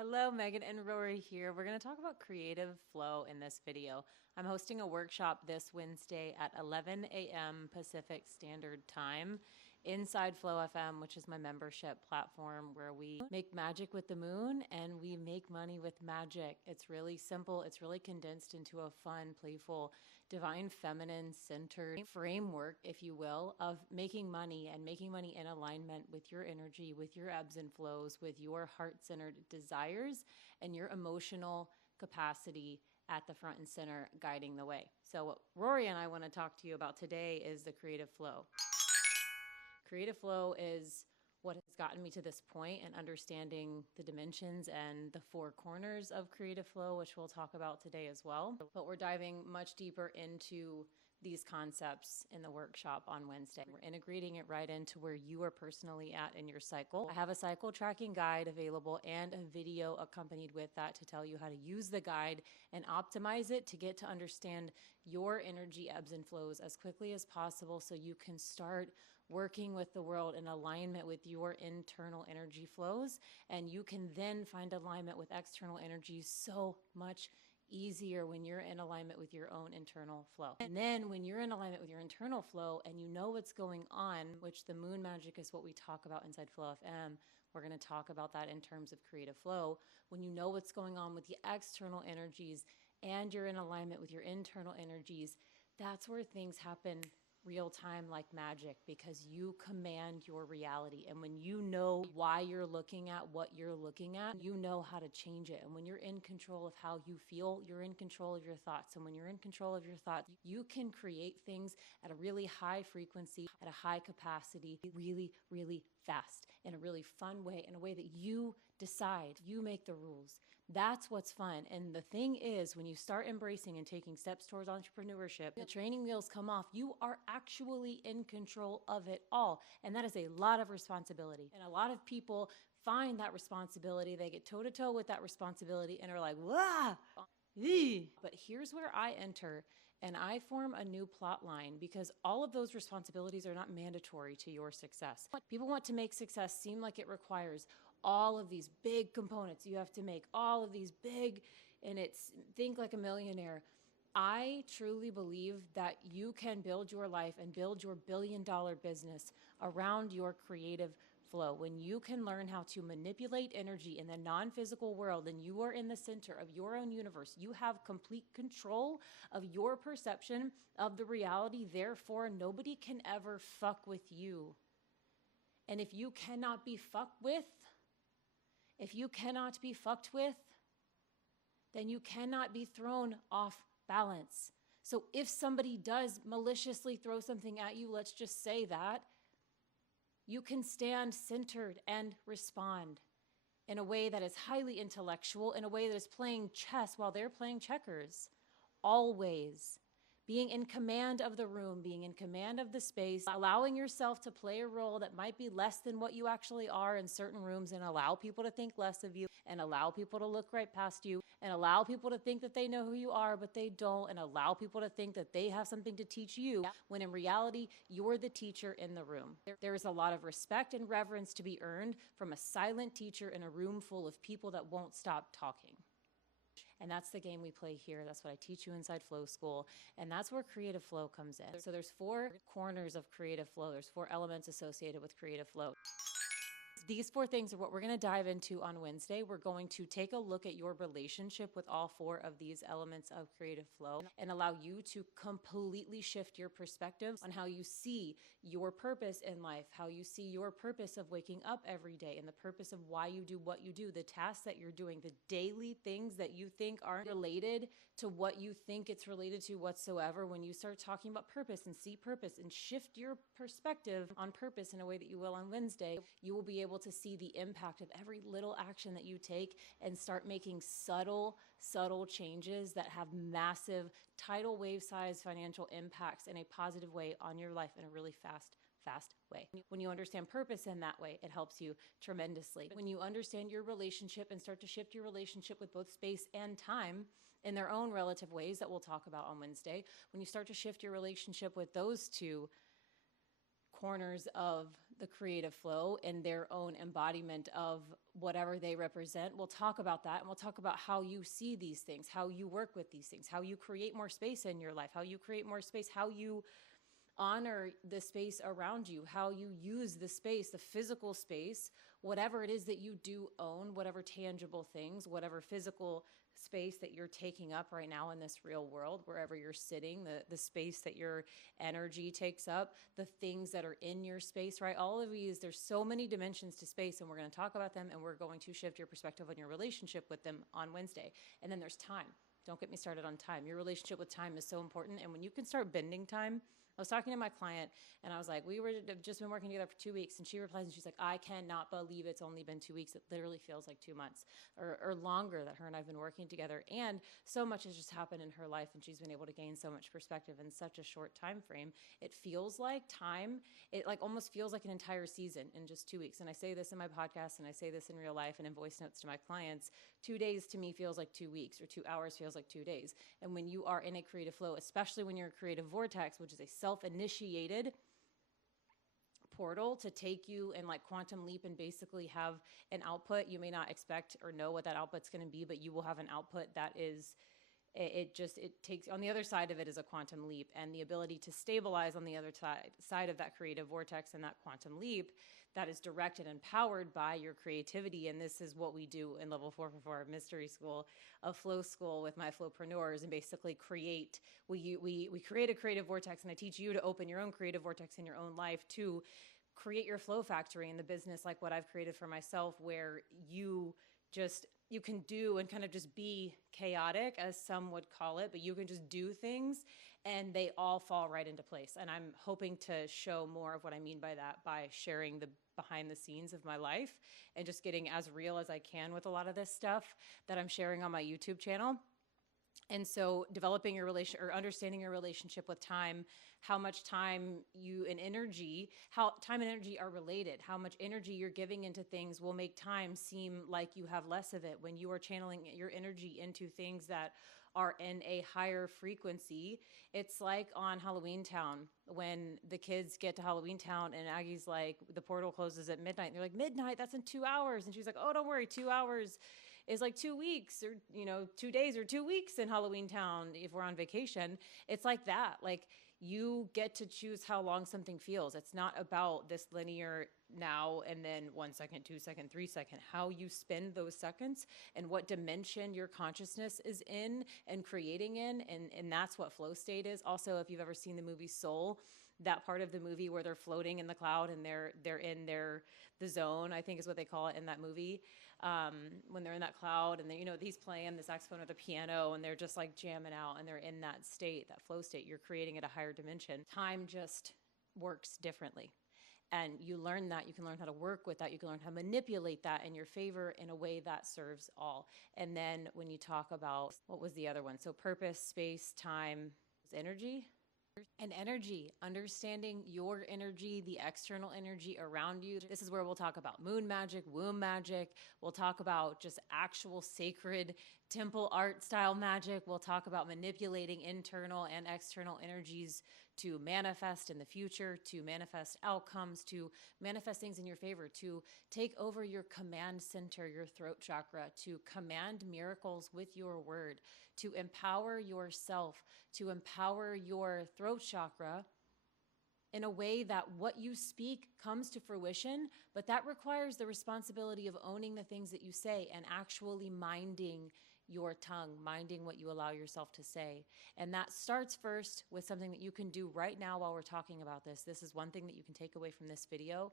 Hello, Megan and Rory here. We're going to talk about creative flow in this video. I'm hosting a workshop this Wednesday at 11 a.m. Pacific Standard Time inside Flow FM, which is my membership platform where we make magic with the moon and we make money with magic. It's really simple. It's really condensed into a fun, playful, divine feminine centered framework, if you will, of making money and making money in alignment with your energy, with your ebbs and flows, with your heart-centered desires and your emotional capacity at the front and center guiding the way. So what Rory and I want to talk to you about today is the creative flow. Creative flow is what has gotten me to this point and understanding the dimensions and the four corners of creative flow, which we'll talk about today as well. But we're diving much deeper into these concepts in the workshop on Wednesday. We're integrating it right into where you are personally at in your cycle. I have a cycle tracking guide available and a video accompanied with that to tell you how to use the guide and optimize it to get to understand your energy ebbs and flows as quickly as possible so you can start working with the world in alignment with your internal energy flows, and you can then find alignment with external energy so much easier when you're in alignment with your own internal flow. And then when you're in alignment with your internal flow and you know what's going on, which the moon magic is what we talk about inside Flow FM, we're going to talk about that in terms of creative flow. When you know what's going on with the external energies and you're in alignment with your internal energies, that's where things happen real time like magic, because you command your reality. And when you know why you're looking at what you're looking at, you know how to change it. And when you're in control of how you feel, you're in control of your thoughts. And when you're in control of your thoughts, you can create things at a really high frequency, at a high capacity, really, really fast, in a really fun way, in a way that you decide. You make the rules. That's what's fun. And the thing is, when you start embracing and taking steps towards entrepreneurship, the training wheels come off. You are actually in control of it all. And that is a lot of responsibility. And a lot of people find that responsibility. They get toe to toe with that responsibility and are like, "Wah!" But here's where I enter and I form a new plot line, because all of those responsibilities are not mandatory to your success. People want to make success seem like it requires all of these big components. You have to make all of these big, and it's think like a millionaire. I truly believe that you can build your life and build your billion-dollar business around your creative flow. When you can learn how to manipulate energy in the non-physical world and you are in the center of your own universe, you have complete control of your perception of the reality. Therefore, nobody can ever fuck with you. And if you cannot be fucked with, then you cannot be thrown off balance. So if somebody does maliciously throw something at you, let's just say that, you can stand centered and respond in a way that is highly intellectual, in a way that is playing chess while they're playing checkers. Always. Being in command of the room, being in command of the space, allowing yourself to play a role that might be less than what you actually are in certain rooms, and allow people to think less of you, and allow people to look right past you, and allow people to think that they know who you are, but they don't, and allow people to think that they have something to teach you, when in reality, you're the teacher in the room. There is a lot of respect and reverence to be earned from a silent teacher in a room full of people that won't stop talking. And that's the game we play here. That's what I teach you inside Flow School. And that's where creative flow comes in. So there's four corners of creative flow. There's four elements associated with creative flow. These four things are what we're going to dive into on Wednesday. We're going to take a look at your relationship with all four of these elements of creative flow and allow you to completely shift your perspective on how you see your purpose in life, how you see your purpose of waking up every day, and the purpose of why you do what you do, the tasks that you're doing, the daily things that you think aren't related to what you think it's related to whatsoever. When you start talking about purpose and see purpose and shift your perspective on purpose in a way that you will on Wednesday, you will be able to see the impact of every little action that you take and start making subtle changes that have massive tidal wave size financial impacts in a positive way on your life in a really fast way. When you understand purpose in that way, it helps you tremendously. When you understand your relationship and start to shift your relationship with both space and time in their own relative ways that we'll talk about on Wednesday, when you start to shift your relationship with those two corners of the creative flow and their own embodiment of whatever they represent. We'll talk about that, and we'll talk about how you see these things, how you work with these things, how you create more space in your life, how you create more space, how you honor the space around you, how you use the space, the physical space, whatever it is that you do own, whatever tangible things, whatever physical space that you're taking up right now in this real world, wherever you're sitting, the space that your energy takes up, the things that are in your space, right? All of these, there's so many dimensions to space, and we're going to talk about them, and we're going to shift your perspective on your relationship with them on Wednesday. And then there's time. Don't get me started on time. Your relationship with time is so important. And when you can start bending time, I was talking to my client, and I was like, we have just been working together for 2 weeks. And she replies, and she's like, I cannot believe it's only been 2 weeks. It literally feels like 2 months or longer that her and I've been working together. And so much has just happened in her life, and she's been able to gain so much perspective in such a short time frame. It feels like time. It like almost feels like an entire season in just 2 weeks. And I say this in my podcast, and I say this in real life and in voice notes to my clients. 2 days to me feels like 2 weeks, or 2 hours feels like 2 days. And when you are in a creative flow, especially when you're a creative vortex, which is a self-initiated portal to take you and like quantum leap and basically have an output, you may not expect or know what that output's going to be, but you will have an output that is it takes, on the other side of it is a quantum leap, and the ability to stabilize on the other side of that creative vortex and that quantum leap that is directed and powered by your creativity. And this is what we do in level 444 mystery school, a flow school with my flowpreneurs, and basically we create a creative vortex, and I teach you to open your own creative vortex in your own life to create your flow factory in the business, like what I've created for myself, where you can do and kind of just be chaotic, as some would call it, but you can just do things and they all fall right into place. And I'm hoping to show more of what I mean by that by sharing the behind the scenes of my life and just getting as real as I can with a lot of this stuff that I'm sharing on my YouTube channel. And so developing your relation or understanding your relationship with time, how much time how time and energy are related, how much energy you're giving into things will make time seem like you have less of it. When you are channeling your energy into things that are in a higher frequency, it's like on Halloween Town, when the kids get to Halloween Town and Aggie's like, the portal closes at midnight. And they're like, midnight, that's in 2 hours. And she's like, oh, don't worry, 2 hours is like 2 weeks, or 2 days or 2 weeks in Halloween Town if we're on vacation. It's like that. Like, you get to choose how long something feels. It's not about this linear now and then 1 second, 2 second, 3 second. How you spend those seconds and what dimension your consciousness is in and creating in, and that's what flow state is. Also, if you've ever seen the movie Soul, that part of the movie where they're floating in the cloud and they're in the zone, I think is what they call it in that movie. When they're in that cloud and he's playing the saxophone or the piano and they're just like jamming out and they're in that state, that flow state, you're creating at a higher dimension. Time just works differently. And you learn that. You can learn how to work with that. You can learn how to manipulate that in your favor in a way that serves all. And then when you talk about, what was the other one? So purpose, space, time, energy. And energy, understanding your energy, the external energy around you. This is where we'll talk about moon magic, womb magic. We'll talk about just actual sacred temple art style magic. We'll talk about manipulating internal and external energies to manifest in the future, to manifest outcomes, to manifest things in your favor, to take over your command center, your throat chakra, to command miracles with your word, to empower yourself, to empower your throat chakra in a way that what you speak comes to fruition, but that requires the responsibility of owning the things that you say and actually minding your tongue, minding what you allow yourself to say. And that starts first with something that you can do right now while we're talking about this. This is one thing that you can take away from this video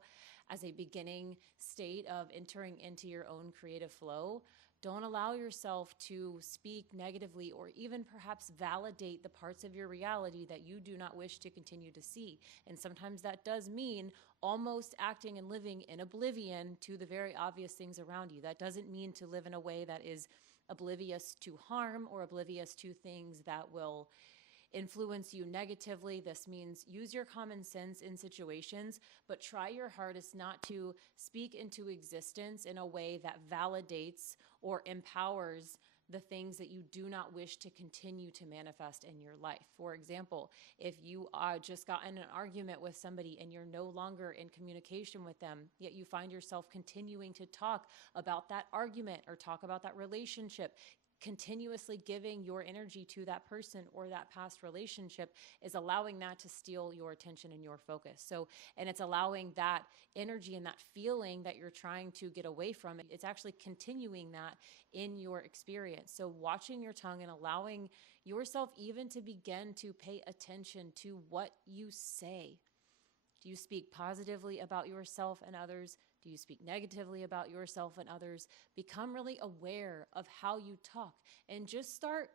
as a beginning state of entering into your own creative flow. Don't allow yourself to speak negatively or even perhaps validate the parts of your reality that you do not wish to continue to see. And sometimes that does mean almost acting and living in oblivion to the very obvious things around you. That doesn't mean to live in a way that is oblivious to harm or oblivious to things that will influence you negatively. This means use your common sense in situations, but try your hardest not to speak into existence in a way that validates or empowers the things that you do not wish to continue to manifest in your life. For example, if you just got in an argument with somebody and you're no longer in communication with them, yet you find yourself continuing to talk about that argument or talk about that relationship, continuously giving your energy to that person or that past relationship is allowing that to steal your attention and your focus. So, and it's allowing that energy and that feeling that you're trying to get away from, it's actually continuing that in your experience. So watching your tongue and allowing yourself even to begin to pay attention to what you say. Do you speak positively about yourself and others? Do you speak negatively about yourself and others? Become really aware of how you talk and just start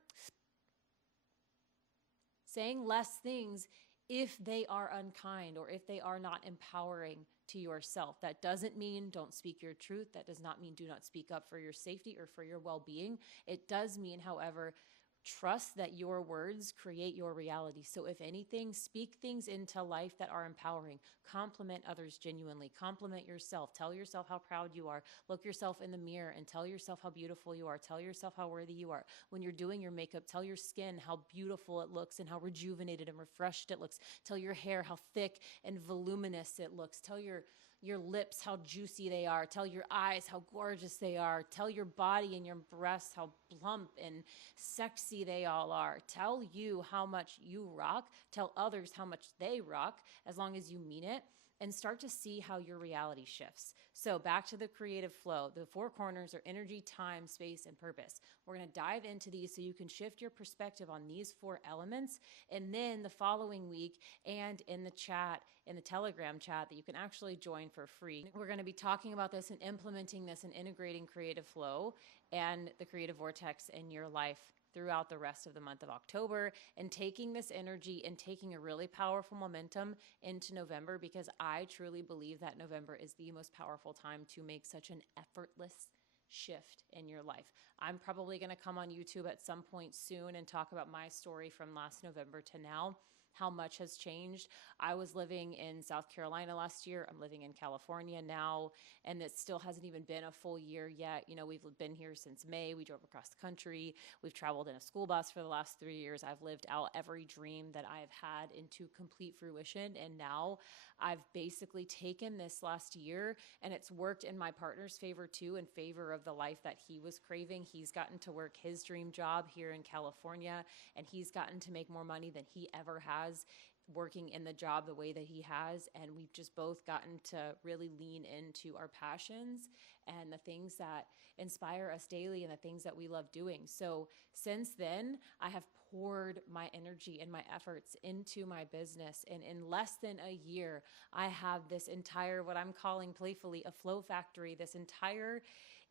saying less things if they are unkind or if they are not empowering to yourself. That doesn't mean don't speak your truth. That does not mean do not speak up for your safety or for your well-being. It does mean, however, trust that your words create your reality. So if anything, speak things into life that are empowering. Compliment others genuinely. Compliment yourself. Tell yourself how proud you are. Look yourself in the mirror and tell yourself how beautiful you are. Tell yourself how worthy you are. When you're doing your makeup, tell your skin how beautiful it looks and how rejuvenated and refreshed it looks. Tell your hair how thick and voluminous it looks. Tell your lips how juicy they are. Tell your eyes how gorgeous they are. Tell your body and your breasts how plump and sexy they all are. Tell you how much you rock. Tell others how much they rock, as long as you mean it, and start to see how your reality shifts. So back to the creative flow. The 4 corners are energy, time, space, and purpose. We're going to dive into these so you can shift your perspective on these 4 elements. And then the following week and in the chat, in the Telegram chat that you can actually join for free, we're going to be talking about this and implementing this and integrating creative flow and the creative vortex in your life throughout the rest of the month of October, and taking this energy and taking a really powerful momentum into November, because I truly believe that November is the most powerful time to make such an effortless shift in your life. I'm probably going to come on YouTube at some point soon and talk about my story from last November to now, how much has changed. I was living in South Carolina last year. I'm living in California now, and it still hasn't even been a full year yet. You know, we've been here since May. We drove across the country. We've traveled in a school bus for the last 3 years. I've lived out every dream that I've had into complete fruition, and now I've basically taken this last year, and it's worked in my partner's favor too, in favor of the life that he was craving. He's gotten to work his dream job here in California, and he's gotten to make more money than he ever has working in the job the way that he has. And we've just both gotten to really lean into our passions and the things that inspire us daily and the things that we love doing. So since then, I have poured my energy and my efforts into my business. And in less than a year, I have this entire, what I'm calling playfully, a flow factory, this entire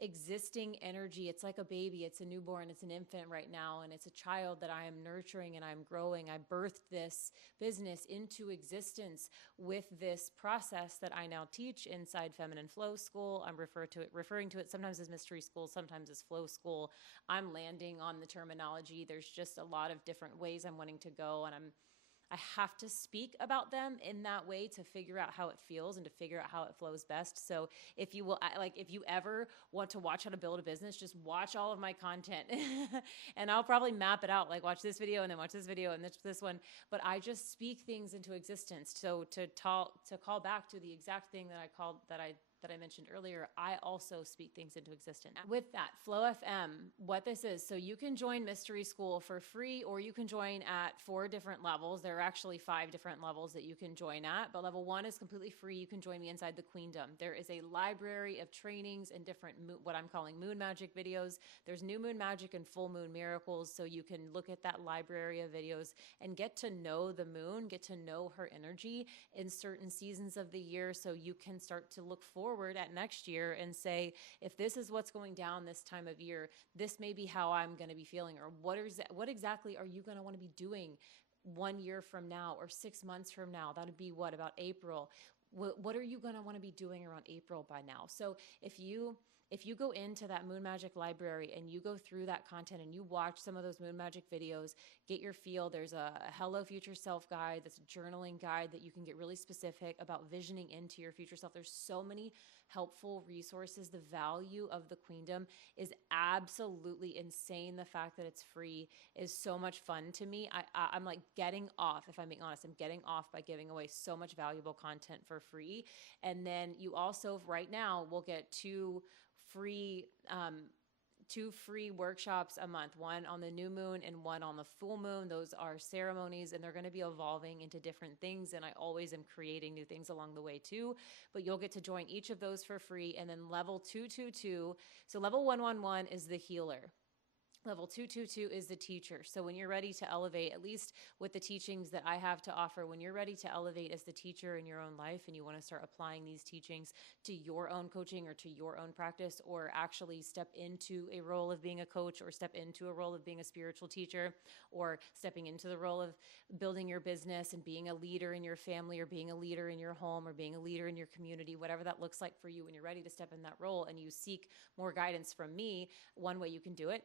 existing energy. It's like a baby. It's a newborn. It's an infant right now. And it's a child that I am nurturing and I'm growing. I birthed this business into existence with this process that I now teach inside Feminine Flow School. I'm referring to it sometimes as Mystery School, sometimes as Flow School. I'm landing on the terminology. There's just a lot of different ways I'm wanting to go, and I have to speak about them in that way to figure out how it feels and to figure out how it flows best. So if you will, if you ever want to watch how to build a business, just watch all of my content and I'll probably map it out. Like watch this video and then watch this video and this one. But I just speak things into existence. So to call back to the exact thing that I mentioned earlier, I also speak things into existence. With that, Flow FM, what this is, so you can join Mystery School for free, or you can join at 4 different levels. There are actually 5 different levels that you can join at, but level 1 is completely free. You can join me inside the Queendom. There is a library of trainings and different, what I'm calling moon magic videos. There's new moon magic and full moon miracles, so you can look at that library of videos and get to know the moon, get to know her energy in certain seasons of the year, so you can start to look forward at next year and say, if this is what's going down this time of year, this may be how I'm going to be feeling, or what exactly are you going to want to be doing 1 year from now or 6 months from now? That would be about April. What are you going to want to be doing around April by now? So if you go into that Moon Magic library and you go through that content and you watch some of those Moon Magic videos, get your feel. There's a Hello Future Self guide, that's a journaling guide that you can get really specific about visioning into your future self. There's so many helpful resources. The value of the Queendom is absolutely insane. The fact that it's free is so much fun to me. I'm like getting off, if I'm being honest, I'm getting off by giving away so much valuable content for free. And then you also, right now, will get free two free workshops a month, one on the new moon and one on the full moon. Those are ceremonies, and they're going to be evolving into different things. And I always am creating new things along the way too. But you'll get to join each of those for free. And then level 222. So level 111 is the healer. Level 222 is the teacher. So when you're ready to elevate, at least with the teachings that I have to offer, when you're ready to elevate as the teacher in your own life and you want to start applying these teachings to your own coaching or to your own practice, or actually step into a role of being a coach, or step into a role of being a spiritual teacher, or stepping into the role of building your business and being a leader in your family, or being a leader in your home, or being a leader in your community, whatever that looks like for you, when you're ready to step in that role and you seek more guidance from me, one way you can do it,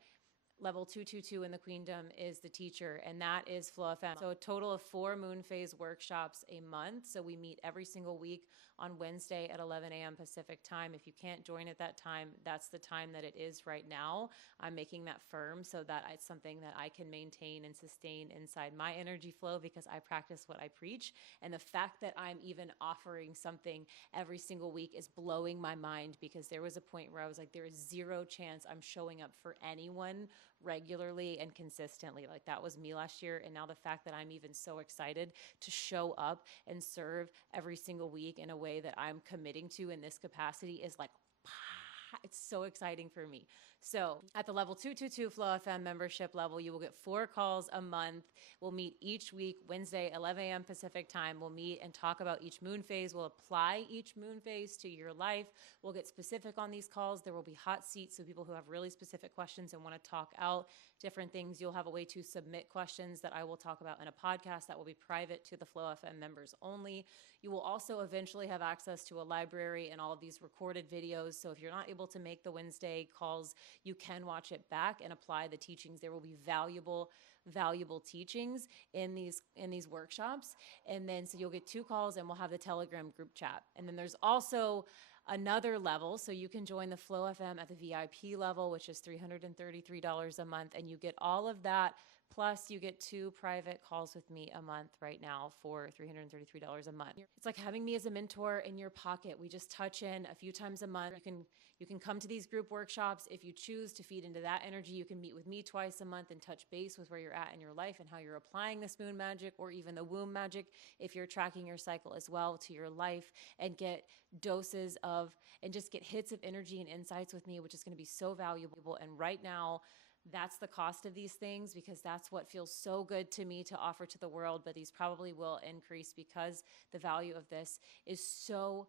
level 222 in the Queendom is the teacher, and that is Flow FM. So a total of 4 moon phase workshops a month. So we meet every single week on Wednesday at 11 a.m. Pacific time. If you can't join at that time, that's the time that it is right now. I'm making that firm so that it's something that I can maintain and sustain inside my energy flow, because I practice what I preach. And the fact that I'm even offering something every single week is blowing my mind, because there was a point where I was like, there is zero chance I'm showing up for anyone regularly and consistently. Like, that was me last year. And now the fact that I'm even so excited to show up and serve every single week in a way that I'm committing to in this capacity is like, it's so exciting for me. So at the level 222 Flow FM membership level, you will get 4 calls a month. We'll meet each week, Wednesday, 11 a.m. Pacific time. We'll meet and talk about each moon phase. We'll apply each moon phase to your life. We'll get specific on these calls. There will be hot seats, so people who have really specific questions and want to talk out different things, you'll have a way to submit questions that I will talk about in a podcast that will be private to the Flow FM members only. You will also eventually have access to a library and all of these recorded videos. So if you're not able to make the Wednesday calls, you can watch it back and apply the teachings. There will be valuable teachings in these workshops. And then so you'll get 2 calls, and we'll have the Telegram group chat. And then there's also another level. So you can join the Flow FM at the VIP level, which is $333 a month. And you get all of that. Plus, you get 2 private calls with me a month right now for $333 a month. It's like having me as a mentor in your pocket. We just touch in a few times a month. You can come to these group workshops if you choose to feed into that energy. You can meet with me twice a month and touch base with where you're at in your life and how you're applying this moon magic, or even the womb magic if you're tracking your cycle as well, to your life, and get doses of, and just get hits of energy and insights with me, which is going to be so valuable. And right now, that's the cost of these things, because that's what feels so good to me to offer to the world. But these probably will increase, because the value of this is so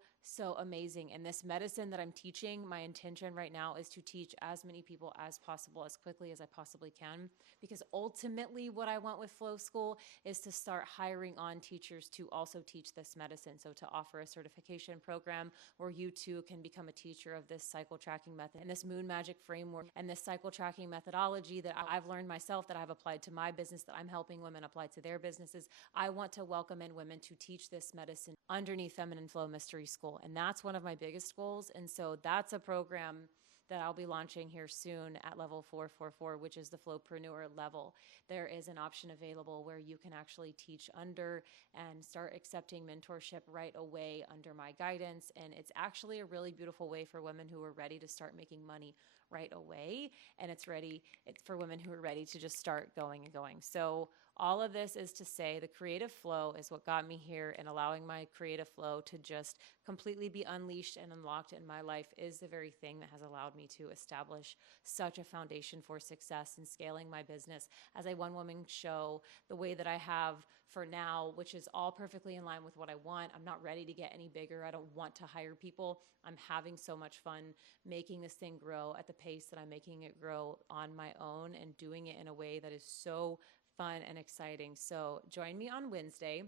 amazing. And this medicine that I'm teaching, my intention right now is to teach as many people as possible, as quickly as I possibly can, because ultimately what I want with Flow School is to start hiring on teachers to also teach this medicine. So to offer a certification program where you too can become a teacher of this cycle tracking method and this moon magic framework and this cycle tracking methodology that I've learned myself, that I've applied to my business, that I'm helping women apply to their businesses. I want to welcome in women to teach this medicine underneath Feminine Flow Mystery School. And that's one of my biggest goals. And so that's a program that I'll be launching here soon at level 444, which is the Flowpreneur level. There is an option available where you can actually teach under and start accepting mentorship right away under my guidance. And it's actually a really beautiful way for women who are ready to start making money right away. And it's for women who are ready to just start going and going. So all of this is to say the creative flow is what got me here, and allowing my creative flow to just completely be unleashed and unlocked in my life is the very thing that has allowed me to establish such a foundation for success in scaling my business as a one-woman show the way that I have for now, which is all perfectly in line with what I want. I'm not ready to get any bigger. I don't want to hire people. I'm having so much fun making this thing grow at the pace that I'm making it grow on my own, and doing it in a way that is so fun and exciting. So join me on Wednesday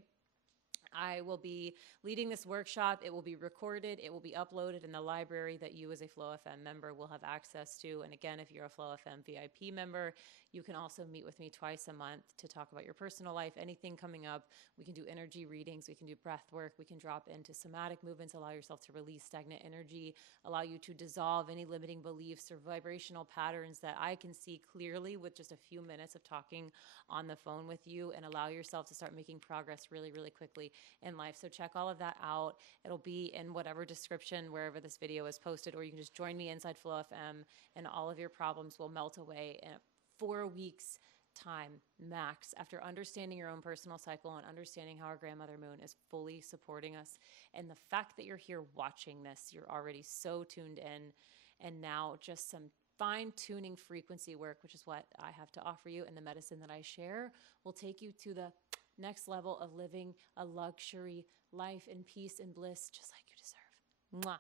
I will be leading this workshop. It will be recorded. It will be uploaded in the library that you as a Flow FM member will have access to. And again, if you're a Flow FM VIP member, you can also meet with me twice a month to talk about your personal life, anything coming up. We can do energy readings. We can do breath work. We can drop into somatic movements, allow yourself to release stagnant energy, allow you to dissolve any limiting beliefs or vibrational patterns that I can see clearly with just a few minutes of talking on the phone with you, and allow yourself to start making progress really, really quickly in life. So check all of that out. It'll be in whatever description, wherever this video is posted, or you can just join me inside Flow FM and all of your problems will melt away in 4 weeks time max, after understanding your own personal cycle and understanding how our grandmother moon is fully supporting us. And the fact that you're here watching this, you're already so tuned in. And now just some fine tuning frequency work, which is what I have to offer you, and the medicine that I share will take you to the next level of living a luxury life in peace and bliss, just like you deserve. Mwah.